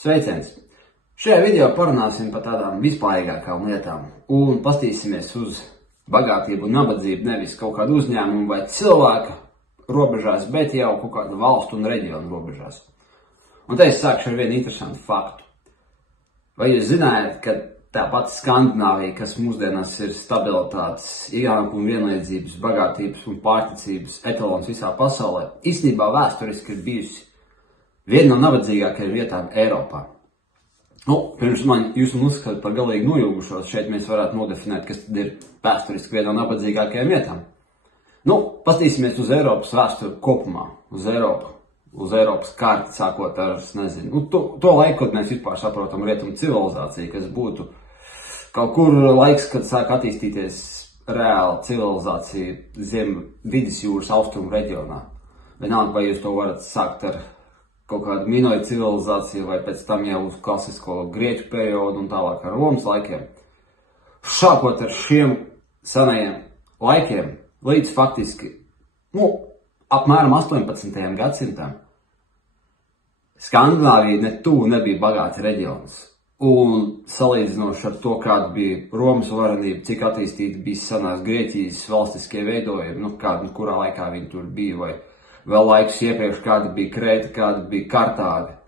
Sveiciens! Šajā video parunāsim par tādām vispārīgākām lietām un pastīsimies uz bagātību un nabadzību nevis kaut kādu uzņēmumu vai cilvēka robežās, bet jau kaut kādu valstu un reģionu robežās. Un te es sākšu ar vienu interesantu faktu. Vai jūs zinājāt, ka tā pati Skandināvija, kas mūsdienās ir stabilitātes, ienākumu vienlīdzības, bagātības un pārticības etalons visā pasaulē, īstenībā vēsturiski ir bijusi viena no nabadzīgākajām vietām Eiropā. Pirms jūs uzskatāt par galīgi nojūgušos, šeit mēs varētu nodefinēt, kas tad ir vēsturiski viena no nabadzīgākajām vietām. Pastīsimies uz Eiropas vēsturi kopumā, uz Eiropas karti, sākot ar, to laiku, kad mēs vispār saprotam rietumu civilizāciju, kas būtu kaut kur laiks, kad sāk attīstīties reāla civilizācija zem vidusjūras austrumu reģionā. Vienalga, vai jūs to varat sākt ar kaut kādu minoju civilizāciju, vai pēc tam jau uz klasisko grieķu periodu un tālāk ar Romas laikiem. Šākot ar šiem senajiem laikiem, līdz faktiski, apmēram 18. gadsimtam, Skandināvija ne tuvu nebija bagāts reģions. Un salīdzinoši ar to, kāda bija Romas varenība, cik attīstīta bija senās Grieķijas valstiskie veidojumi, kurā laikā viņi tur bija, vai vēl laikus iepriekš, kāda bija Krēta, kāda bija Kartāga.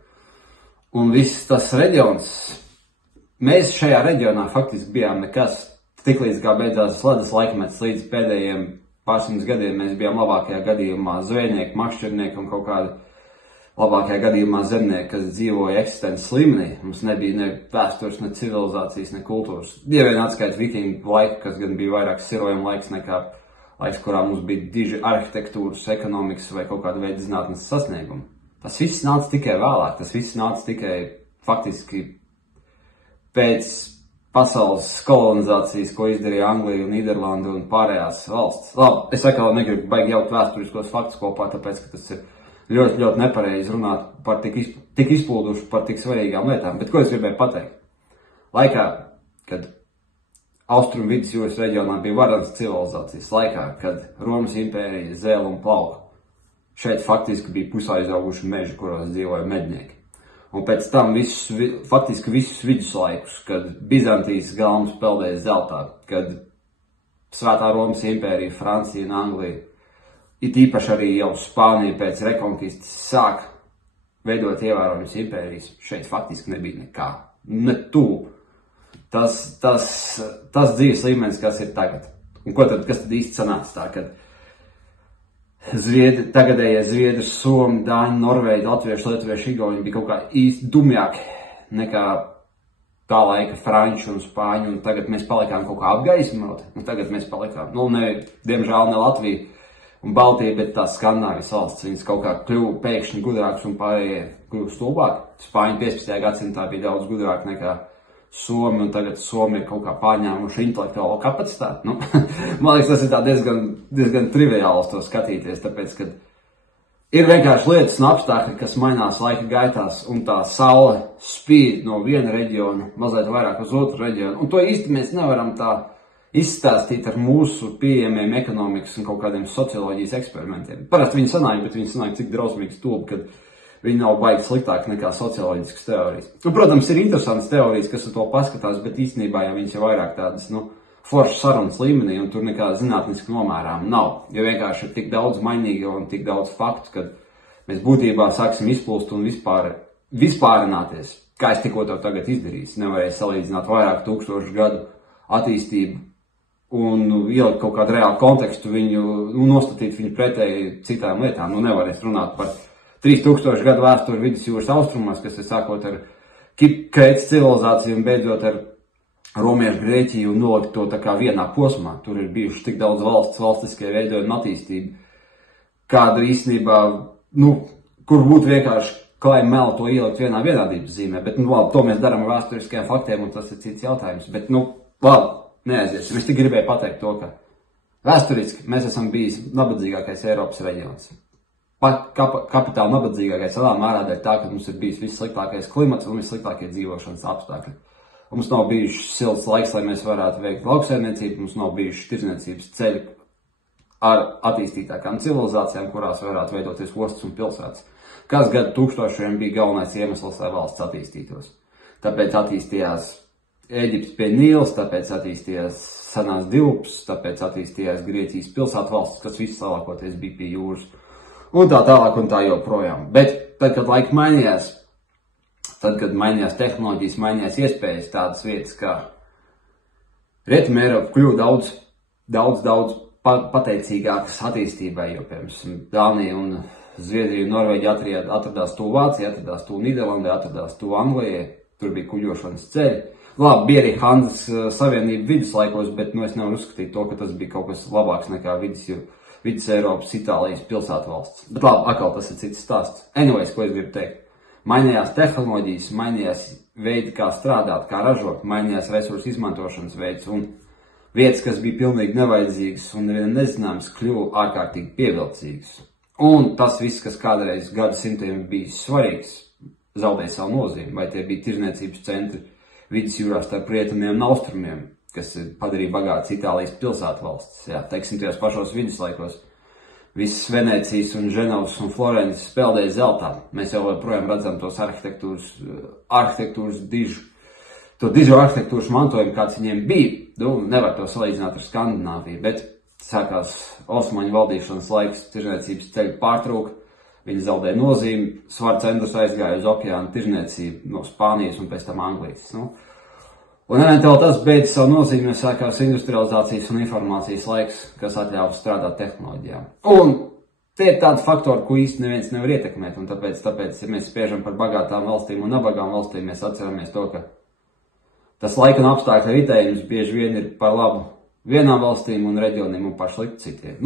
Un viss tas reģions, mēs šajā reģionā faktiski bijām nekas. Tiklīdz kā beidzās ledus laikmets, līdz pēdējiem pārsimtus gadiem mēs bijām labākajā gadījumā zvejnieki, makšķernieki un kaut kādi labākajā gadījumā zemnieki, kas dzīvoja eksistences līmenī. Mums nebija ne vēstures, ne civilizācijas, ne kultūras. Ja vien atskaita vikingu laiku, kas gan bija vairāk sirojuma laiks nekā laiks, kurā mums bija diži arhitektūras, ekonomikas vai kaut kāda veida zinātnes sasniegumi. Tas viss nāca tikai vēlāk, tas viss nāca tikai faktiski pēc pasaules kolonizācijas, ko izdarīja Anglija un Nīderlanda un pārējās valsts. Labi, es atkal negribu baigi jaukt vēsturiskos faktus kopā, tāpēc, ka tas ir ļoti, ļoti nepareizi runāt par tik izplūduši par tik svarīgām lietām. Bet ko es gribēju pateikt? Laikā, kad Austrum vidusjūras reģionā bija varenas civilizācijas laikā, kad Romas impērija zēla un plauka. Šeit faktiski bija pusaizauguši meži, kuros dzīvoja mednieki. Un pēc tam faktiski visus viduslaikus, kad Bizantijas galmas peldēja zeltā, kad Svētā Romas impērija, Francija un Anglija, it īpaši arī jau Spānija pēc rekonkistas sāk veidot ievērojamas impērijas, šeit faktiski nebija nekā, ne tuvu. Tas dzīves līmenis, kas ir tagad. Un kas tad īsti sanāca tā, kad tagadējie zviedri, somi, dāņi, norvēģi, latvieši, lietuvieši, igauni bija kaut kā īsti dumjāki nekā tā laika franči un spāņi, un tagad mēs palikām kaut kā apgaismoti, un tagad mēs palikām, diemžēl ne Latvija un Baltija, bet tās Skandināvijas valsts, viņas kaut kā kļuva pēkšņi gudrāks un pārējie kļuva stulbāk. Spāņi 15. gadsimtā bija daudz gudrāk nekā Somi, un tagad Somi ir kaut kā pārņēmuši intelektuālo kapacitāti. Man liekas, tas ir diezgan triviāls to skatīties, tāpēc, ka ir vienkārši lietas un apstākļi, kas mainās laika gaitās, un tā saule spīd no viena reģiona mazliet vairāk uz otru reģionu. Un to īsti mēs nevaram tā izstāstīt ar mūsu pieejamiem ekonomikas un kaut kādiem socioloģijas eksperimentiem. Parasti viņi sanāk, bet viņi sanāk cik drausmīgi stulbi, kad viņi nav baigi sliktāk nekā socioloģiskas teorijas. Protams, ir interesantas teorijas, kas ar to paskatās, bet īstenībā jau viņas jau vairāk tādas, foršas sarunas līmenī, un tur nekā zinātniski nomērām nav. Jo vienkārši ir tik daudz mainīga un tik daudz faktu, kad mēs būtībā sāksim izplūst un vispārināties, kā es tikko to tagad izdarīju. Nevarēju salīdzināt vairāk tūkstošu gadu attīstību un ielikt kaut kādu reālu kontekstu viņu, nostatīt viņu pretēji citām lietām. Nevarēs runāt par 3000 gadu vēsturi vidusjūras austrumos, kas ir sākot ar Krētas civilizāciju un beidzot ar Romiešu Grieķiju un nolikt to tā kā vienā posmā. Tur ir bijuši tik daudz valstiskie veidojumi un attīstība, kāda īstenībā, kur būtu vienkārši klāja meli to ielikt vienā vienādības zīmē, bet, to mēs darām ar vēsturiskajiem faktiem un tas ir cits jautājums. Bet, neaiziesim. Es tik gribēju pateikt to, ka vēsturiski mēs esam bijis nabadzīgākais Eiropas reģions. Kapitāli nabadzīgākais savā mērā dēļ tā, ka mums ir bijis vissliktākais klimats un vissliktākie dzīvošanas apstākļi. Mums nav bijuši silts laiks, lai mēs varētu veikt lauksaimniecību, mums nav bijuši tirdzniecības ceļi ar attīstītākām civilizācijām, kurās varētu veidoties ostas un pilsētas. kas gadu tūkstošiem bija galvenais iemesls, lai valsts attīstītos. Tāpēc attīstījās Ēģiptes pie Nīlas, tāpēc attīstījās senās Dilpas, tāpēc attīstījās Grieķijas pilsētvalstis, kas viss lielākoties bija pie jūras. Un tā tālāk un tā joprojām. Bet tad, kad laika mainījās, tad, kad mainījās tehnoloģijas, mainījās iespējas, tādas vietas, kā Rietumē Eiropa kļuva daudz pateicīgākas attīstībai, jo, piemēram, Dānija un Zviedrija un Norvēģija atradās tuvu Vācijai, atradās tuvu Nīderlandē, atradās tuvu Anglijai, tur bija kuģošanas ceļi. Labi, bija arī Hanzas Savienība viduslaikos, bet es nevaru uzskatīt to, ka tas bija kaut kas labāks nekā vidus Eiropas, Itālijas pilsētvalsts. Bet labi, atkal tas ir cits stāsts. Anyways, ko es gribu teikt? Mainījās tehnoloģijas, mainījās veidi, kā strādāt, kā ražot, mainījās resursu izmantošanas veids un vietas, kas bija pilnīgi nevajadzīgas un nevienam nezināmas, kļuva ārkārtīgi pievilcīgas. Un tas viss, kas kādreiz gadsimtiem bija svarīgs, zaudēja savu nozīmi, vai tie bija tirzniecības centri vidusjūrā starp rietumiem un austrumiem, kas padarīja bagātas Itālijas pilsētvalstis. Jā, teiksim, tajos pašos viduslaikos. Visas Venēcijas un Ženevas un Florences peldēja zeltā. Mēs jau joprojām redzam tos arhitektūras dižu arhitektūras mantojumu, kāds viņiem bija. Nevar to salīdzināt ar Skandināviju, bet sākās Osmaņu valdīšanas laiks, tirzniecības ceļu pārtrūka. Viņi zaudēja nozīmi, svara centrs aizgāja uz okeāna tirzniecību no Spānijas un pēc tam Anglijas. Un eventuāli tas beidz savu nozīmi, jo sākās industrializācijas un informācijas laiks, kas atļāva strādāt tehnoloģijām. Un tie ir tādi faktori, ko īsti neviens nevar ietekmēt, un tāpēc, ja mēs spriežam par bagātām valstīm un nabagām valstīm, mēs atceramies to, ka tas laika un apstākļu ritējums bieži vien ir par labu vienām valstīm un reģioniem un par sliktu citiem.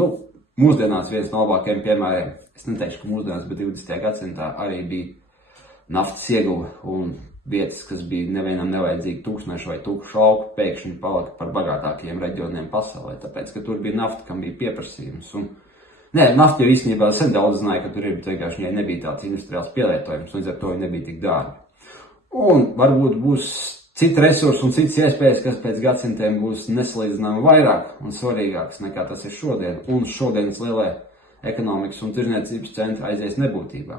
Mūsdienās viens no labākajiem piemēriem, es neteikšu, ka mūsdienās, bet 20. gadsimtā arī bija naftas ieguve un vietas, kas bija nevienam nevajadzīgi tūkstneši vai tūkstoši lauku, pēkšņi palika par bagātākajiem reģioniem pasaulē, tāpēc, ka tur bija nafta, kam bija pieprasījums. Nafta jau īstenībā sen daudz zināja, ka tur ir, bet vienkārši viņai nebija tāds industriāls pielietojums, līdz ar to viņa nebija tik dārga. Un varbūt būs citi resursi un citas iespējas, kas pēc gadsimtiem būs nesalīdzināmi vairāk un svarīgāks nekā tas ir šodien, un šodienas lielie ekonomikas un tirzniecības centri aizies nebūtībā.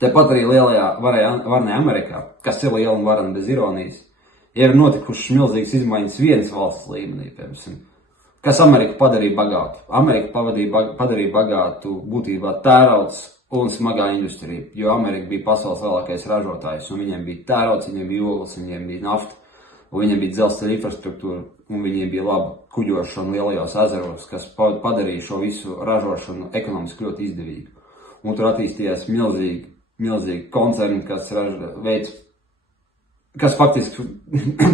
Tepat arī lielajā varenē Amerikā, kas ir liela un varena bez ironijas, ir notikušas milzīgas izmaiņas vienas valsts līmenī, piemēram. Kas Ameriku padarīja bagātu? Ameriku padarīja bagātu būtībā tērauds un smagā industrija, jo Amerika bija pasaules lielākais ražotājs, un viņiem bija tērauds, viņiem bija ogles, viņiem bija nafta, un viņiem bija dzelzceļa infrastruktūra, un viņiem bija laba kuģošana lielajos ezeros, kas padarīja šo visu ražošanu ekonomiski ļoti izdevīgu. Un tur attīstījās milzīgi koncerni, kas faktiski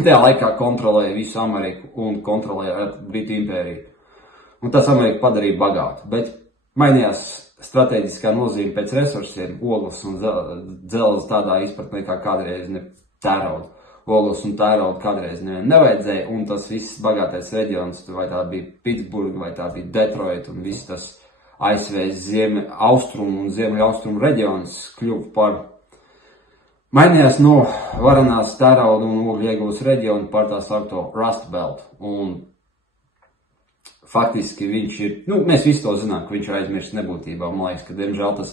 tajā laikā kontrolēja visu Ameriku un kontrolēja Britu impēriju. Un tas Ameriku padarīja bagātu, bet mainījās strateģiskā nozīme pēc resursiem, ogles un dzelzs tādā izpratnē kā kādreiz ne tērauda. Ogles un tērauda kādreiz nevajadzēja, un tas viss bagātais reģions, vai tā bija Pitsburga, vai tā bija Detroit, un viss tas ASV austrumu un ziemeļaustrumu reģions kļuva par mainījās no varanās tērauda un ogļu iegūs reģionu par tā saukto Rust Belt. Un faktiski viņš ir, mēs visi to zinām, ka viņš ir aizmirsts nebūtībā. Man liekas, ka diemžēl tas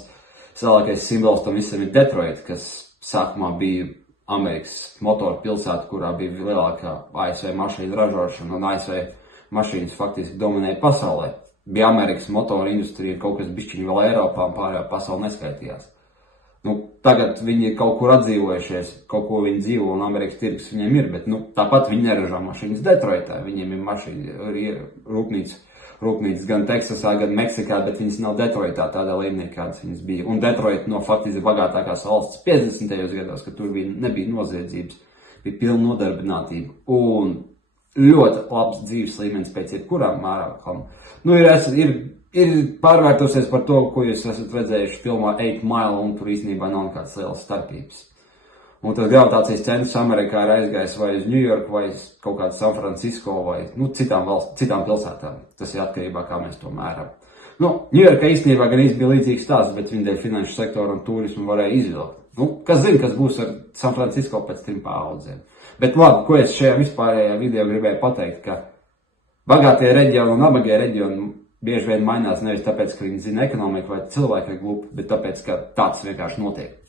lielākais simbols tam visam ir Detroit, kas sākumā bija Amerikas motoru pilsēta, kurā bija lielākā ASV mašīnu ražošana, un ASV mašīnas faktiski dominēja pasaulē. Bija Amerikas motoru industrija, kaut kas bišķiņi vēl Eiropā un pārējā pasauli neskaitījās. Tagad viņi ir kaut kur atdzīvojušies, kaut ko viņi dzīvo un Amerikas tirgus viņiem ir, bet tāpat viņi neražo mašīnas Detroitā. Viņiem ir mašīna rūpnīcas gan Teksasā, gan Meksikā, bet viņas nav Detroitā tādā līmenī, kādas viņas bija. Un Detroit faktiski bagātākās valsts 50. gados, kad tur nebija noziedzības, bija pilna nodarbinātība un ļoti labs dzīves līmenis pēc jebkurām mērām. Ir pārvērtusies par to, ko jūs esat redzējuši filmā 8 Mile, un tur īstenībā nav nekādas lielas starpības. Un tas gravitācijas centrs Amerikā ir aizgājis vai uz New York, vai kaut kādu San Francisco, vai citām pilsētām. Tas ir atkarībā, kā mēs to mēram. New Yorkā īstenībā gan bija līdzīgs stāsts, bet viņi dēļ finanšu sektoru un turismu varēja izvilkt. Kas zina, kas būs ar San Francisco pēc 3 paudzēm. Bet labi, ko es šajā vispārējā video gribēju pateikt, ka bagātie reģioni un nabagie reģioni bieži vien mainās nevis tāpēc, ka viņi zina ekonomiku vai cilvēki ir glupi, bet tāpēc, ka tāds vienkārši notiek.